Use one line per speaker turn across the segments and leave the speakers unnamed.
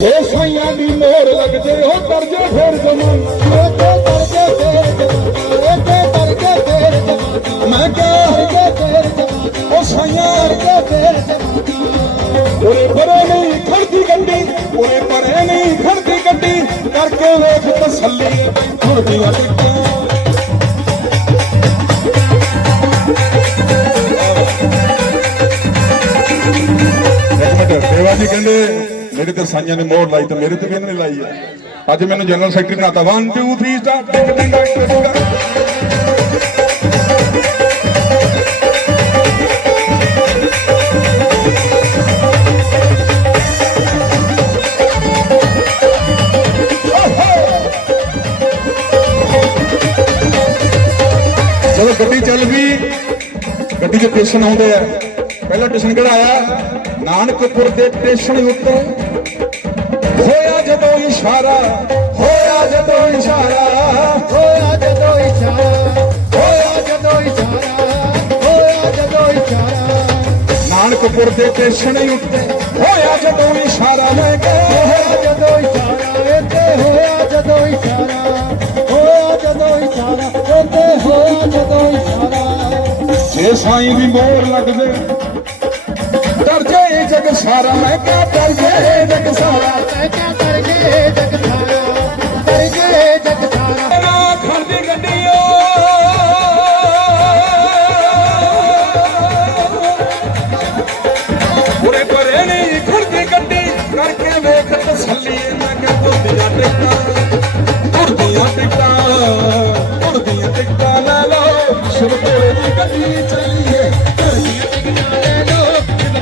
ਜੇ ਸਾਈਆਂ ਦੀ ਮੋਹਰ ਲੱਗਦੇ ਹੋ ਦਰਜੇ ਫੇਰ ਜਮਾਨ
ਓਕੇ ਕਰਕੇ ਫੇਰ ਜਮਾਨਾ ਓਕੇ ਕਰਕੇ ਫੇਰ ਜਮਾਨਾ
ਮੈਂ ਕਿਹਾ
ਕਰਕੇ ਫੇਰ ਜਮਾਨਾ
ਉਹ ਸਾਈਆਂ
ਕਰਕੇ ਫੇਰ ਜਮਾਨਾ
ਉਰੇ ਪਰੇ ਨਹੀਂ ਖੜਦੀ ਗੱਡੀ, ਉਰੇ ਪਰੇ ਨਹੀਂ ਖੜਦੀ ਗੱਡੀ, ਕਰਕੇ ਵੇਖ ਤਸੱਲੀ ਖੁਰਦੀਆਂ ਟਿੱਕਾਂ ਇੱਕ ਦੇਵਾ ਜੀ ਕਹਿੰਦੇ ਮੇਰੇ ਤੇ ਸਾਈਆਂ ਨੇ ਮੋਹਰ ਲਾਈ ਤੇ ਮੇਰੇ ਤੇ ਵੀ ਇਹਨਾਂ ਨੇ ਲਾਈ ਹੈ ਅੱਜ ਮੈਨੂੰ ਜਨਰਲ ਸੈਕਟਰੀ ਬਣਾਤਾ 1 2 3 ਸਟਾਰਟ ਟਿੰਗ ਟਿੰਗ ਟਿੰਗ ਜਦੋਂ ਗੱਡੀ ਚੱਲ ਪਈ ਗੱਡੀ 'ਚ ਟੇਸ਼ਨ ਆਉਂਦੇ ਆ। ਪਹਿਲਾ ਸਟੇਸ਼ਨ ਕਿਹੜਾ ਆਇਆ? ਨਾਨਕਪੁਰ ਦੇ ਟੇਸ਼ਨ ਉੱਤੇ ਹੋਇਆ ਜਦੋਂ ਇਸ਼ਾਰਾ ਹੋਇਆ ਜਦੋਂ ਇਸ਼ਾਰਾ
ਹੋਇਆ ਜਦੋਂ ਇਸ਼ਾਰਾ ਹੋਇਆ ਜਦੋਂ ਇਸ਼ਾਰਾ ਹੋਇਆ ਜਦੋਂ ਇਸ਼ਾਰਾ
ਨਾਨਕਪੁਰ ਦੇ ਸਟੇਸ਼ਨ ਉੱਤੇ ਹੋਇਆ ਜਦੋਂ ਇਸ਼ਾਰਾ ਮੈਂ ਕਿਹਾ
ਹੋਇਆ ਜਦੋਂ ਇਸ਼ਾਰਾ ਇੱਥੇ ਹੋਇਆ ਜਦੋਂ ਇਸ਼ਾਰਾ ਹੋਇਆ ਜਦੋਂ ਇਸ਼ਾਰਾ ਇੱਥੇ ਹੋਇਆ ਜਦੋਂ ਇਸ਼ਾਰਾ
ਜੇ ਸਾਈਂ ਦੀ ਮੋਹਰ ਲੱਗਦੇ ਡਰ ਜਗ ਸਾਰਾ ਮੈਂ ਕਿਹਾ ਡਰ ਜਗ ਸਾਰਾ ਸ਼ਿਵ ਕੋਲੇ ਦੀ ਗੱਡੀ ਚੱਲੀਏ। ਤੁਰਦੀਆਂ
ਟਿਕਟਾਂ ਲੈ ਲੋ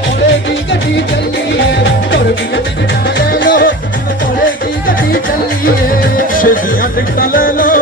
ਕੋਲੇ ਦੀ ਗੱਡੀ ਚੱਲੀ ਏ ਤੁਰ ਵੀ ਟਿਕਟਾਂ ਲੈ ਲੋ ਕੋਲੇ ਦੀ ਗੱਡੀ ਚੱਲੀ ਏ
ਸ਼ਿਵ ਦੀਆਂ ਟਿਕਟਾਂ ਲੈ ਲਓ